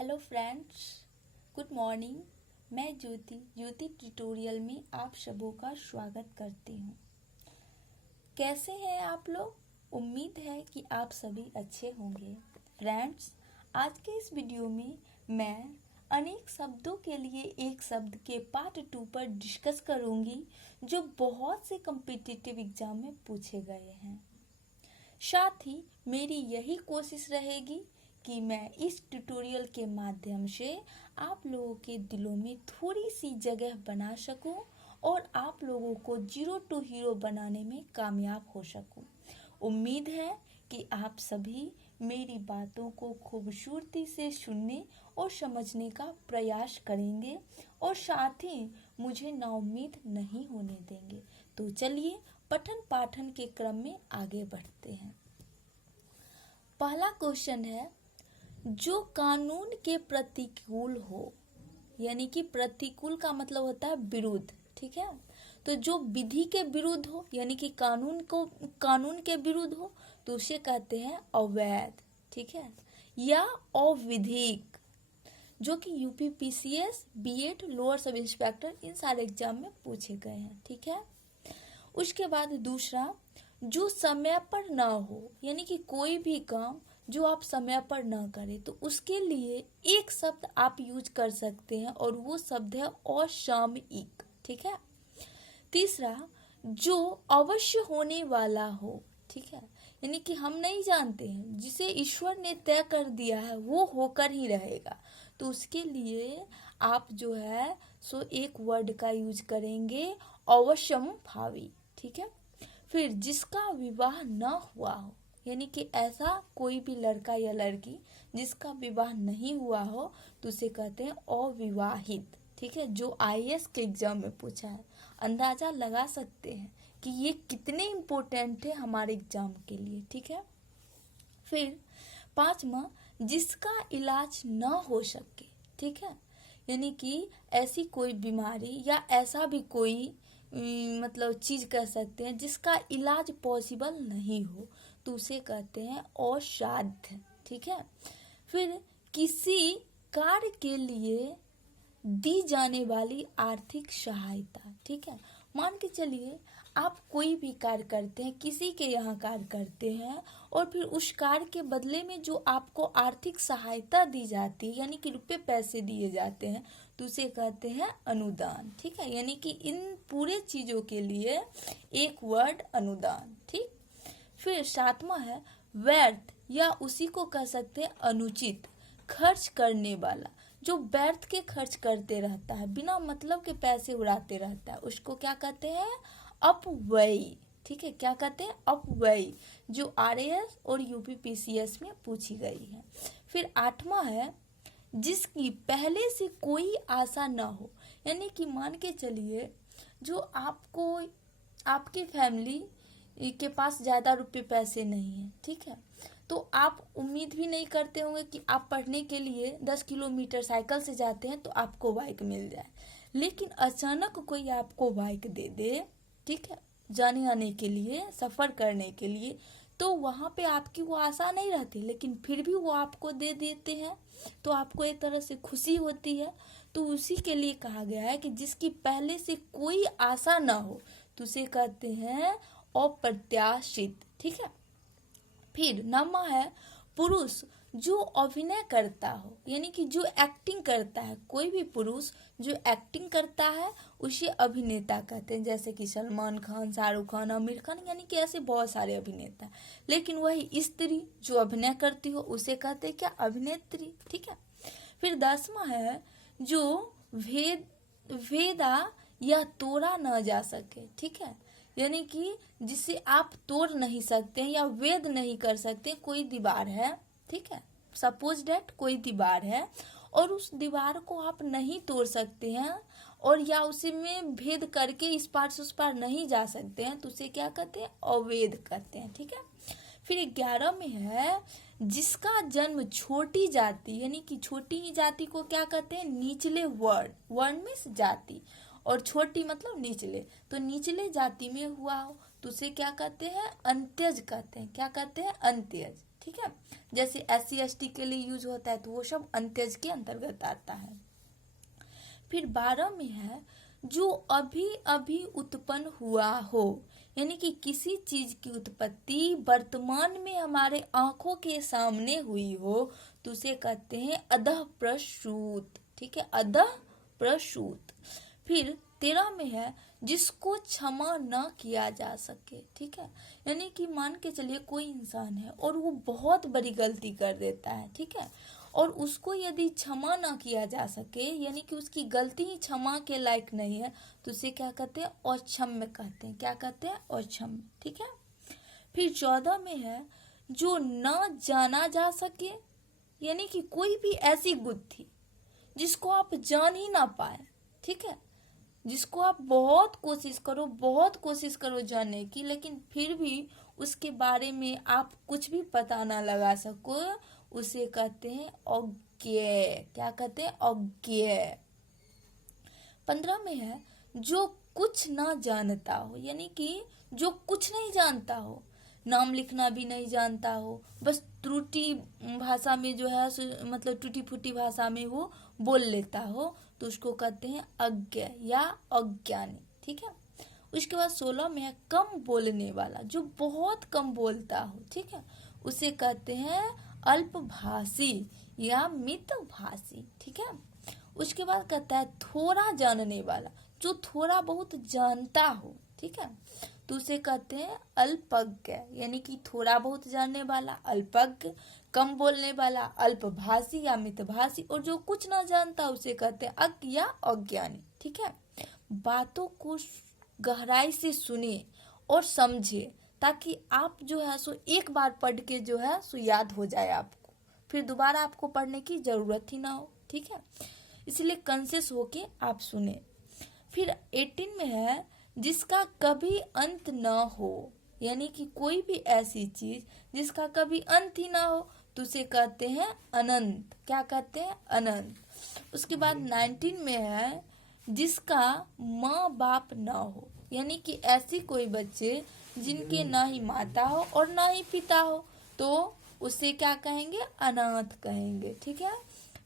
Hello friends, good morning. मैं ज्योति tutorial में आप सबों का स्वागत करती हूँ। कैसे हैं आप लोग? उम्मीद है कि आप सभी अच्छे होंगे। फ्रेंड्स, आज के इस वीडियो में मैं अनेक शब्दों के लिए एक शब्द के पार्ट 2 पर डिस्कस करूँगी जो बहुत से कॉम्पिटिटिव एग्जाम में पूछे गए हैं। साथ ही मेरी यही कोशिश रहेगी कि मैं इस ट्यूटोरियल के माध्यम से आप लोगों के दिलों में थोड़ी सी जगह बना सकूं और आप लोगों को जीरो टू हीरो बनाने में कामयाब हो सकूं। उम्मीद है कि आप सभी मेरी बातों को खूबसूरती से सुनने और समझने का प्रयास करेंगे और साथ ही मुझे नाउम्मीद नहीं होने देंगे। तो चलिए पठन पाठन के क्रम में आगे बढ़ते हैं। पहला क्वेश्चन है, जो कानून के प्रतिकूल हो, यानी कि प्रतिकूल का मतलब होता है विरुद्ध, ठीक है। तो जो विधि के विरुद्ध हो यानी कि कानून के विरुद्ध हो तो उसे कहते हैं अवैध, ठीक है, या अविधिक, जो कि UP PCS, BEd, lower sub inspector इन सारे एग्जाम में पूछे गए हैं, ठीक है। उसके बाद दूसरा, जो समय पर ना हो, यानी कि कोई भी काम जो आप समय पर ना करें तो उसके लिए एक शब्द आप यूज कर सकते हैं और वो शब्द है असामयिक, ठीक है। तीसरा, जो अवश्य होने वाला हो, ठीक है, यानी कि हम नहीं जानते हैं, जिसे ईश्वर ने तय कर दिया है वो होकर ही रहेगा, तो उसके लिए आप जो है सो एक वर्ड का यूज करेंगे अवश्यंभावी, ठीक है। फिर जिसका विवाह न हुआ हो, यानी कि ऐसा कोई भी लड़का या लड़की जिसका विवाह नहीं हुआ हो तो उसे कहते हैं अविवाहित, ठीक है, जो आईएएस के एग्जाम में पूछा है। अंदाजा लगा सकते हैं कि ये कितने इम्पोर्टेंट है हमारे एग्जाम के लिए, ठीक है। फिर पांचवा, जिसका इलाज न हो सके, ठीक है, यानी कि ऐसी कोई बीमारी या ऐसा भी कोई मतलब चीज कह सकते हैं जिसका इलाज पॉसिबल नहीं हो तो उसे कहते हैं असाध्य, ठीक है। फिर किसी कार्य के लिए दी जाने वाली आर्थिक सहायता, ठीक है। मान के चलिए आप कोई भी कार्य करते हैं, किसी के यहाँ कार्य करते हैं और फिर उस कार्य के बदले में जो आपको आर्थिक सहायता दी जाती है, यानी कि रुपए पैसे दिए जाते हैं, तो उसे कहते हैं अनुदान, ठीक है। यानी कि इन पूरे चीजों के लिए एक वर्ड अनुदान, ठीक। फिर सातवां है व्यर्थ, या उसी को कह सकते हैं अनुचित खर्च करने वाला, जो व्यर्थ के खर्च करते रहता है, बिना मतलब के पैसे उड़ाते रहता है, उसको क्या कहते हैं? अपव्ययी, ठीक है। क्या कहते हैं? अपव्ययी, जो आरएएस और यूपी पीसीएस में पूछी गई है। फिर आठवां है, जिसकी पहले से कोई आशा ना हो, यानी कि मान के चलिए जो आपको आपकी फैमिली के पास ज़्यादा रुपए पैसे नहीं है, ठीक है, तो आप उम्मीद भी नहीं करते होंगे कि आप पढ़ने के लिए 10 किलोमीटर साइकिल से जाते हैं तो आपको बाइक मिल जाए, लेकिन अचानक कोई आपको बाइक दे दे, ठीक है, जाने आने के लिए, सफ़र करने के लिए, तो वहाँ पे आपकी वो आशा नहीं रहती, लेकिन फिर भी वो आपको दे देते हैं तो आपको एक तरह से खुशी होती है। तो उसी के लिए कहा गया है कि जिसकी पहले से कोई आशा ना हो तो उसे कहते हैं अप्रत्याशित, ठीक है। फिर नमा है पुरुष जो अभिनय करता हो, यानी कि जो एक्टिंग करता है, कोई भी पुरुष जो एक्टिंग करता है उसे अभिनेता कहते हैं, जैसे कि सलमान खान, शाहरुख खान, आमिर खान, यानी कि ऐसे बहुत सारे अभिनेता। लेकिन वही स्त्री जो अभिनय करती हो उसे कहते हैं क्या? अभिनेत्री, ठीक है। फिर 10वां है जो भेदा या तोड़ा न जा सके, ठीक है, यानी कि जिसे आप तोड़ नहीं सकते या वेद नहीं कर सकते। कोई दीवार है, ठीक है, सपोज डेट कोई दीवार है और उस दीवार को आप नहीं तोड़ सकते हैं और या उसी में भेद करके इस पार से उस पार नहीं जा सकते हैं तो उसे क्या कहते हैं? अवेद कहते हैं, ठीक है। फिर 11 में है जिसका जन्म छोटी जाति, यानी कि छोटी जाति को क्या कहते हैं? निचले वर्ण में जाति, और छोटी मतलब निचले, तो निचले जाति में हुआ हो तो उसे क्या कहते हैं? अंत्यज कहते हैं। क्या कहते हैं? अंत्यज, ठीक है। जैसे SC/ST के लिए यूज होता है तो वो सब अंत्यज के अंतर्गत आता है। फिर 12 में है जो अभी अभी उत्पन्न हुआ हो, यानी कि किसी चीज की उत्पत्ति वर्तमान में हमारे आंखों के सामने हुई हो तो उसे कहते हैं अधः प्रसूत, ठीक है, अधः प्रसूत। फिर 13 में है जिसको क्षमा न किया जा सके, ठीक है, यानी कि मान के चलिए कोई इंसान है और वो बहुत बड़ी गलती कर देता है, ठीक है, और उसको यदि क्षमा ना किया जा सके, यानी कि उसकी गलती ही क्षमा के लायक नहीं है तो उसे क्या कहते हैं, अक्षम्य कहते हैं। क्या कहते हैं, अक्षम्य, ठीक है। फिर 14 में है जो न जाना जा सके, यानी कि कोई भी ऐसी बुद्धि जिसको आप जान ही ना पाए, ठीक है, जिसको आप बहुत कोशिश करो जानने की, लेकिन फिर भी उसके बारे में आप कुछ भी पता ना लगा सको, उसे कहते हैं अज्ञेय। क्या कहते हैं, अज्ञेय। 15 में है जो कुछ ना जानता हो, यानी कि जो कुछ नहीं जानता हो, नाम लिखना भी नहीं जानता हो, बस त्रुटि भाषा में जो है मतलब टूटी फूटी भाषा में वो बोल लेता हो तो उसको कहते हैं अज्ञ या अज्ञानी, ठीक है। उसके बाद 16 में है कम बोलने वाला, जो बहुत कम बोलता हो, ठीक है, उसे कहते हैं अल्पभाषी या मितभाषी, ठीक है। उसके बाद कहता है थोड़ा जानने वाला, जो थोड़ा बहुत जानता हो, ठीक है, तो उसे कहते हैं अल्पज्ञ, यानी कि थोड़ा बहुत जानने वाला अल्पज्ञ, कम बोलने वाला अल्पभाषी या मितभाषी, और जो कुछ ना जानता उसे कहते हैं अज्ञ या अज्ञानी, ठीक है। बातों को गहराई से सुने और समझे ताकि आप जो है सो एक बार पढ़ के जो है सो याद हो जाए आपको, फिर दोबारा आपको पढ़ने की जरूरत ही ना हो, ठीक है, इसलिए कंसियस होके आप सुने। फिर 18 में है जिसका कभी अंत ना हो, यानी कि कोई भी ऐसी चीज जिसका कभी अंत ही ना हो तो उसे कहते हैं अनंत। क्या कहते हैं, अनंत। उसके बाद 19 में है जिसका माँ बाप ना हो, यानी कि ऐसी कोई बच्चे जिनके ना ही माता हो और ना ही पिता हो तो उसे क्या कहेंगे, अनाथ कहेंगे, ठीक है।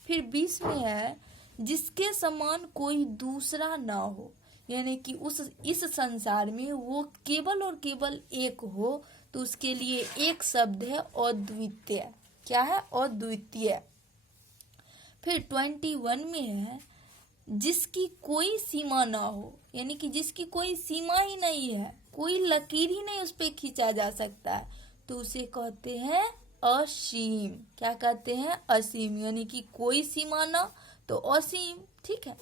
फिर 20 में है जिसके समान कोई दूसरा ना हो, यानी कि इस संसार में वो केवल और केवल एक हो तो उसके लिए एक शब्द है अद्वितीय। क्या है, अद्वितीय। फिर 21 में है जिसकी कोई सीमा ना हो, यानी कि जिसकी कोई सीमा ही नहीं है, कोई लकीर ही नहीं उस पे खींचा जा सकता है तो उसे कहते हैं असीम। क्या कहते हैं, असीम, यानी कि कोई सीमा ना तो असीम, ठीक है।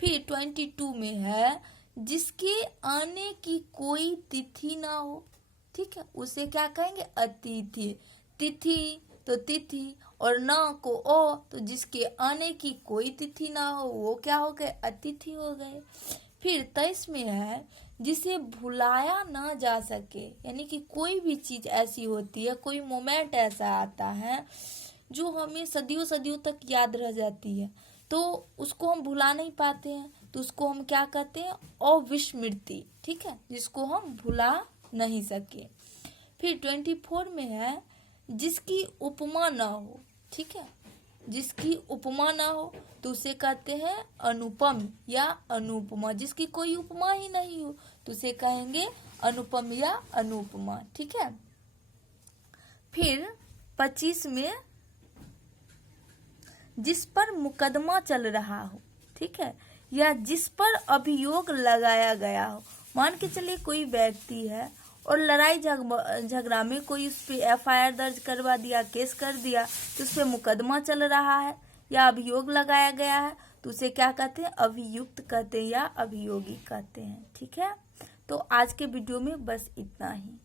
फिर 22 में है जिसके आने की कोई तिथि ना हो, ठीक है, उसे क्या कहेंगे, अतिथि। तिथि तो तिथि और ना को ओ, तो जिसके आने की कोई तिथि ना हो वो क्या हो गए, अतिथि हो गए। फिर 23 में है जिसे भुलाया ना जा सके, यानी कि कोई भी चीज ऐसी होती है, कोई मोमेंट ऐसा आता है जो हमें सदियों सदियों तक याद रह जाती है तो उसको हम भुला नहीं पाते हैं तो उसको हम क्या कहते हैं, अविस्मृति, ठीक है, जिसको हम भुला नहीं सके। फिर 24 में है जिसकी उपमा ना हो, ठीक है, जिसकी उपमा ना हो तो उसे कहते हैं अनुपम या अनुपमा, जिसकी कोई उपमा ही नहीं हो तो उसे कहेंगे अनुपम या अनुपमा, ठीक है। फिर 25 में जिस पर मुकदमा चल रहा हो, ठीक है, या जिस पर अभियोग लगाया गया हो, मान के चलिए कोई व्यक्ति है और लड़ाई झगड़ा में कोई उस पर FIR दर्ज करवा दिया, केस कर दिया तो उस पर मुकदमा चल रहा है या अभियोग लगाया गया है तो उसे क्या कहते हैं, अभियुक्त कहते हैं या अभियोगी कहते हैं, ठीक है। तो आज के वीडियो में बस इतना ही।